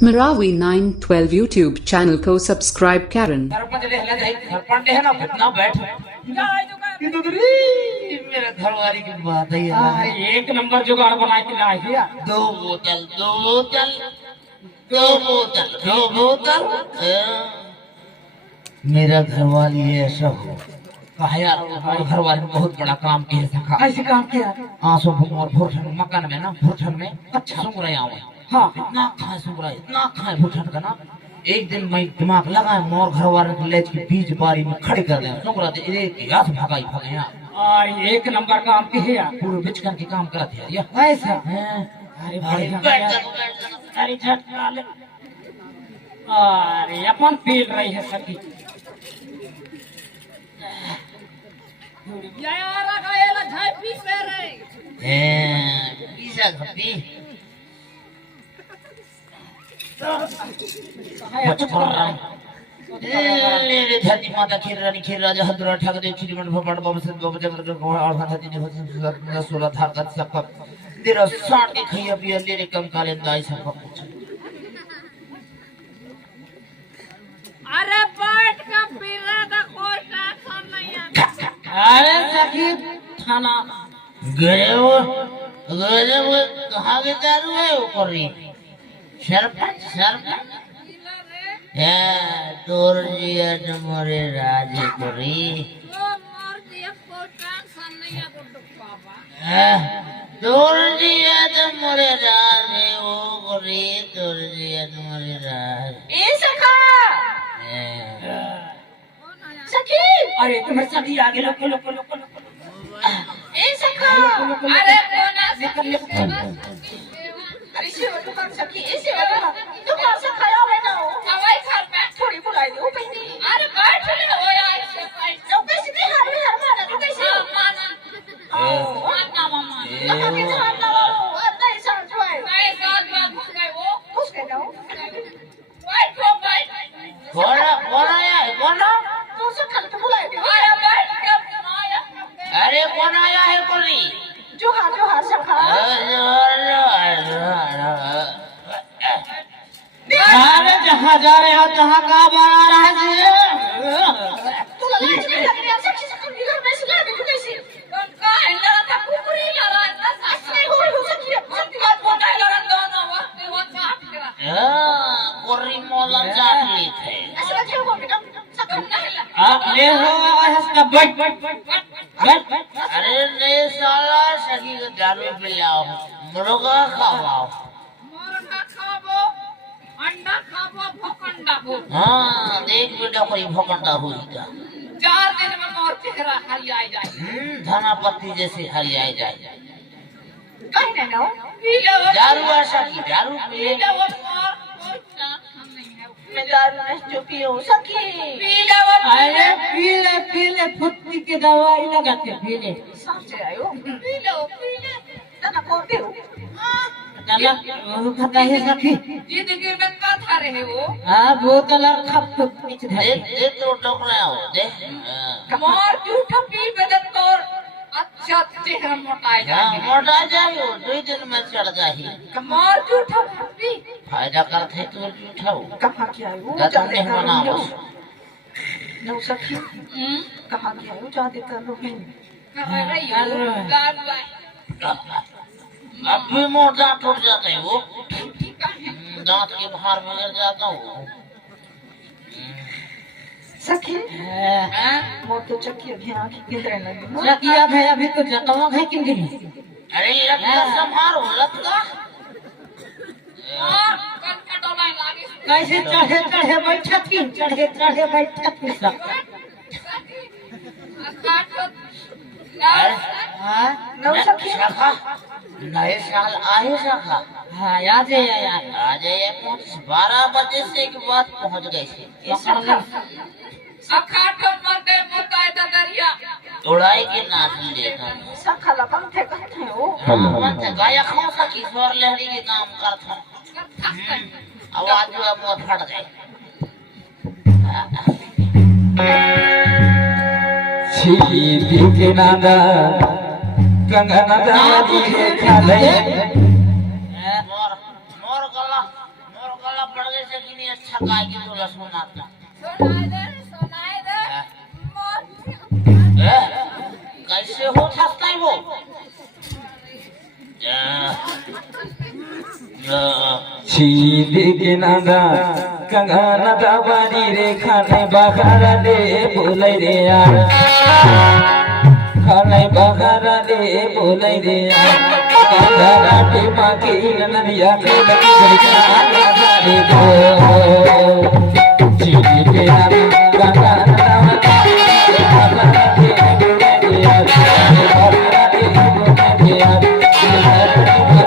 Marawi 912 YouTube channel को subscribe करें। है ना कितना बैठ मेरा घरवाली की बात है यार। एक नंबर जुगाड़ बना के लाए भैया। दो बोतल दो बोतल दो बोतल दो बोतल मेरा घरवाली ऐसा हो कहा यार। हमारे घरवाली ने बहुत बड़ा काम किया सखा। ऐसे काम किया आंसू और भूठन मकान में ना भूठन में अच्छा सुन रहे आवे। हाँ इतना खाए सुन रहा इतना खाए भूठन का ना। एक दिन मैं दिमाग लगाए मोर घरवाले को लेज के बीच बारी में खड़े कर दिया। सुन रहा थे एक हाथ भगाई भगाई यार। एक नंबर काम किया पूरे बिचकन के काम करा दिया ये ऐसा। अरे अरे झटका ले। अरे अपन पील रही है सखी। पीसा घटी धरती माता खीर रानी खीर राजा हदरा ठाकुर देव श्रीमंड भगवान बाबा सद बाबा जगत को और धरती ने होती सोलह धार कर सब तेरा साठ के खैया पिया ले कम काले दाई सब कुछ। अरे बैठ का पीला का कोई टेंशन नहीं है। अरे सखी थाना गए वो कहाँ के दारू है ऊपर ही सरपंच सरपंच तोर जिया तुम्हारे राजे करी वो मर दिया कोई टेंशन नहीं है गुड्डू बाबा। तोर जिया तुम्हारे राजे वो करी तोर जिया तुम्हारे राज ए सखा सखी। अरे तुम्हें सखी आगे लोग लोग लोग ए सखा अरे कोना अरे से वो दुकान सखी ऐसे दुकान से खाया है ना हवाई घर में थोड़ी बुलाई दो पहले। अरे बैठ ले हो यार तो कैसे दे हर माना तो कैसे माना मामा तो कैसे माना वो नहीं समझ पाए नहीं समझ घुस गए वो घुस गए ना बैठ कौन आया है कौन तो से खाली तो बुलाई दो। अरे बैठ के आया अरे कौन आया है कोरी जो हाथ सखा। अरे जहाँ जा रहे हो तहाँ का बना रहा है तू लाज नहीं लग रहा सखी सखी घर में सिला दे कैसे कौन का है लड़ा था कुकुरी लड़ा ना सास नहीं हो सखी सखी बात बोला लड़ा दोनों वो साथ करा कोरी मोला चाट ली थे ऐसे बात है वो बेटा सखी नहीं ले हो इसका बैठ अरे रे साला सखी को दारू पिलाओ मुर्गा खाओ मोरंडा खाबो अंडा खाबो भोकंडा हो। हाँ देख बेटा कोई भोकंडा हुई का 4 दिन में मोर चेहरा हरियाई जाए धना पत्ती जैसे हरियाई जाए कहीं नहीं ना पी लो दारू ऐसा की दारू पी लो मोर कोई टेंशन नहीं है मैं दारू नहीं जो पियो सखी पी लो। अरे पी ले फुट्टी की दवाई लगाते पी ले सामने आयो पी लो तना कौन दे चला वो खाता है सखी जिंदगी में का था रहे वो हाँ बोतल और खप पीछ दे तो टोकरा हो दे मोर झूठा पी बदन तोर अच्छा चेहरा मोटाई हाँ जाए मोटा जाइयो 2 दिन में चढ़ जाही मोर झूठा पी फायदा करते तो उठाओ कहाँ की आयो गजब नहीं बनाओ नो सखी कहाँ की आयो जाते कर लो कहाँ रही हो दारू अब भी मोटा टूट जाते हैं वो दांत के बाहर में गिर जाता हूँ सखी मोर तो चक्की अभी आँखी किंतरे लगी सखिया है अभी तो जतवा है किंगरी अरे लटका संभालो लटका कैसे चढ़े बैठा थी चढ़े बैठा थी सब नो सखी शाखा नए साल आए शाखा हाँ याद है यार आ जाइए 12 बजे से के बाद पहुंच गए थे उड़ाई के नाच देखा सखा लपन थे कहते हैं वो मन से गाया खाओ सा किशोर लहरी के काम करता आवाज हुआ मुंह फट गए छी के नादा कंगना दादी खाले मोर गला कि नहीं अच्छा गाय की तो सुनाता सुनाई दे कैसे हो सकता है वो सीधे के नादा कंगना दाबारी रे खाने बखारा दे बोले रे यार खाने बखारा दे बोले रे यार बखारा के माके ननिया के लगी गड़िया रे दो सीधे के नादा कंगना दाबारी रे बखारा दे बोले रे यार बखारा दे बोले रे यार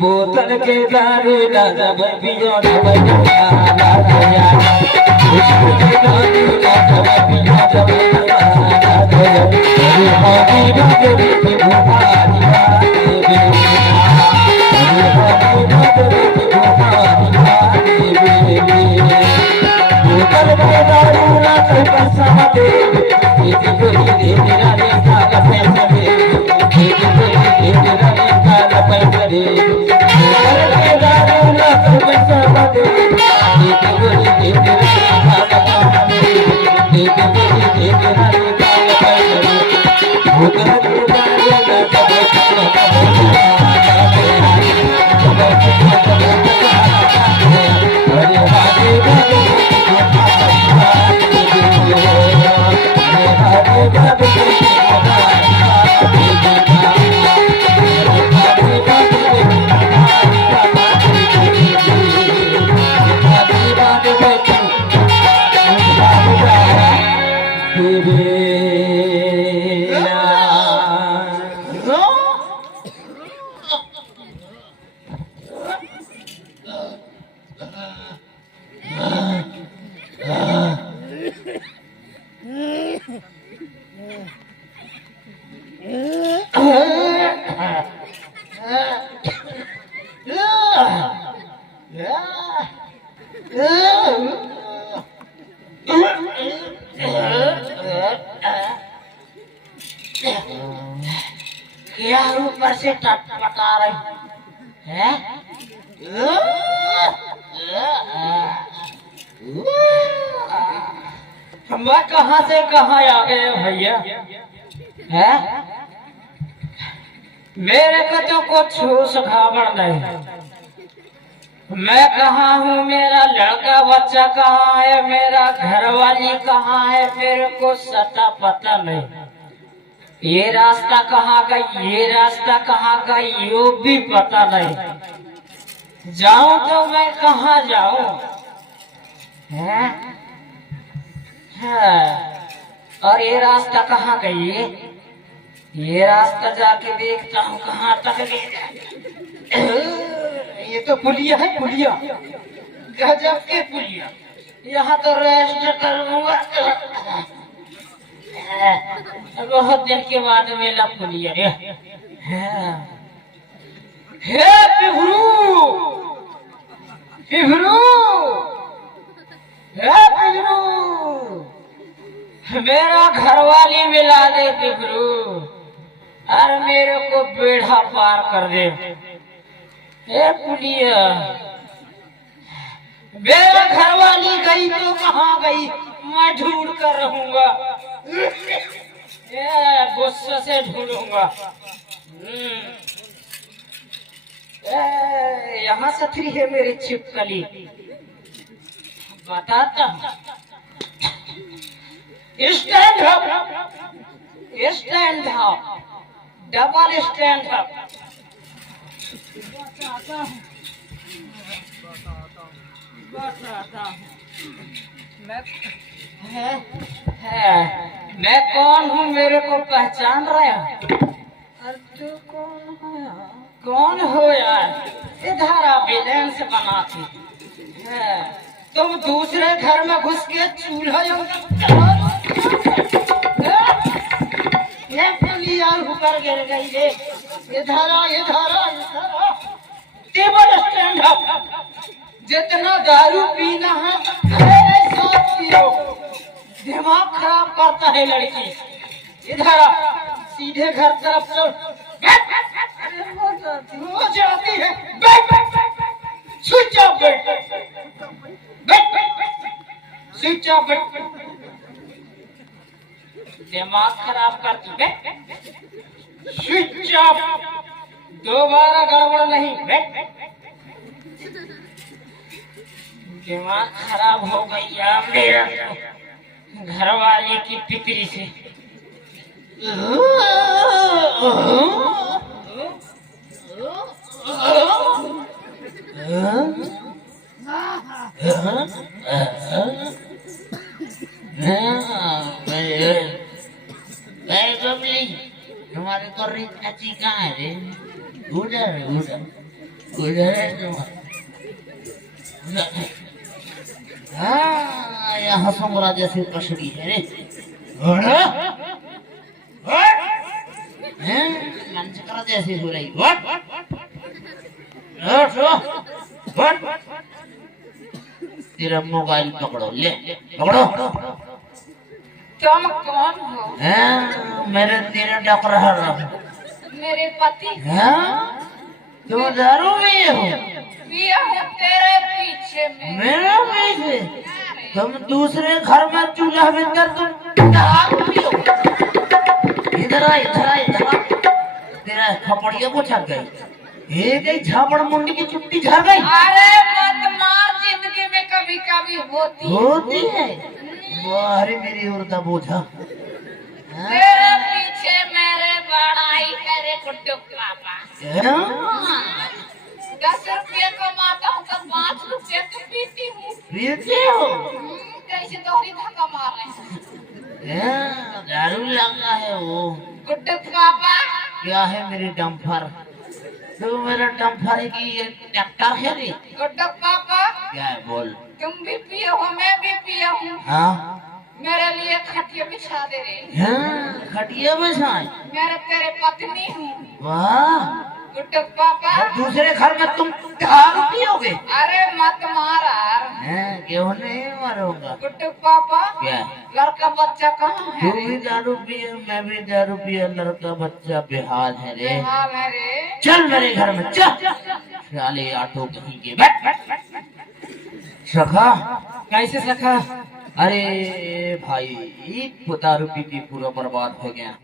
बोतल के दारू राजा पियो न बजा गया उसके दारू राजा पियो जब गया मेरी हॉबी बगरी की भुखारी मेरी हॉबी बगरी की भुखारी बोतल के दारू राजा पैसा दे इसी कोई दे मेरा देखा पैसा दे इसी कोई दे मेरा देखा पैसा दे यार ऊपर से टटपटा रही है मैं कहां से कहां आ गए भैया है मेरे को तो कुछ होश खबर नहीं मैं कहाँ हूँ मेरा लड़का बच्चा कहाँ है मेरा घरवाली कहाँ है मेरे को सटा पता नहीं ये रास्ता कहाँ गई ये रास्ता कहाँ गई यो भी पता नहीं जाऊं तो मैं कहाँ जाऊं है और ये रास्ता कहाँ गई ये रास्ता जाके देखता हूँ कहाँ तक गया ये तो पुलिया है पुलिया गजब के पुलिया यहाँ तो रेस्ट करूंगा बहुत दिन के बाद मेला पुलिया हे पिभरू पिभरू हे पिभरू मेरा घरवाली मिला दे पिभरू अरे मेरे को बेड़ा पार कर दे ए पुलिया मेरा घरवाली गई तो कहाँ गई मैं ढूंढ कर रहूंगा गुस्से से ढूंढूंगा यहाँ से फ्री है मेरी छिपकली बताता हूँ stand up, stand up, double stand up. मैं कौन हूँ, मेरे को पहचान रहा है? अरे तू कौन हो यार? इधर आप बैलेंस बनाती है, तुम दूसरे घर में घुस के चूल्हा ऊपर गिर गई रे। इधर आ, इधर आ, इधर आ। Table stand up. जितना दारू पीना है मेरे साथ पियो, दिमाग खराब करता है लड़की। इधर आ, सीधे घर तरफ चल। हो जाती है। Switch off, switch off. दिमाग खराब करती है। स्विच ऑफ, दोबारा गड़बड़ नहीं। दिमाग खराब हो गई यार मेरा घर वाले की पितरी से। तुम्हारे को रिचाची कहाँ है रे? उधर उधर उधर है तुम्हारे। हाँ, यहाँ समरा जैसे पसड़ी है रे। मंचकरा जैसे हो रही। तेरा मोबाइल पकड़ो, ले पकड़ो। तुम कौन हो? मेरे तेरे डॉक्टर रहा। मेरे पति। तुम दारू पिए हो? पिया हूँ तेरे पीछे में। मेरा पीछे? तुम दूसरे घर में चूल्हा भीतर तुम दारू पियो? इधर आ, इधर आ, इधर आ। तेरा खपड़िया को छक गई। एक झापड़ मुंडी की चुट्टी झड़ गई। अरे मत मार, जिंदगी में कभी कभी होती है। अरे मेरी उर्दा बोझा। तेरे पीछे मेरे बड़ाई करे कुट्टू पापा। 10 रुपये कमाता हूँ तो 5 रुपये तो पीती हूँ। पीते हो? कैसे दोहरी धक्का मार रहे हैं? दारू लगा है वो। कुट्टू पापा क्या है मेरी डम्फर? तो मेरा डम्फर है कि ट्रैक्टर है रे? कुट्टू पापा क्या है बोल? तुम भी पिए हो, मैं भी पिया हूँ। हाँ, मेरे लिए खटिया बिछा दे रे। खटिया बिछाए? मेरे तेरे पत्नी हूँ। वाह। कुट्टू पापा और दूसरे घर में तुम दारू पियोगे? अरे मत मारा। क्यों नहीं मारूंगा? कुट्टू पापा क्या? लड़का बच्चा कहाँ है? तू भी दारू पिए, मैं भी दारू पिए, लड़का बच्चा बेहाल है रे। बेहाल है रे। चल मेरे घर में चल। साले ऑटो कहीं के बैठ। सखा कैसे सखा? अरे भाई, दारू पी के पूरा बर्बाद हो गया।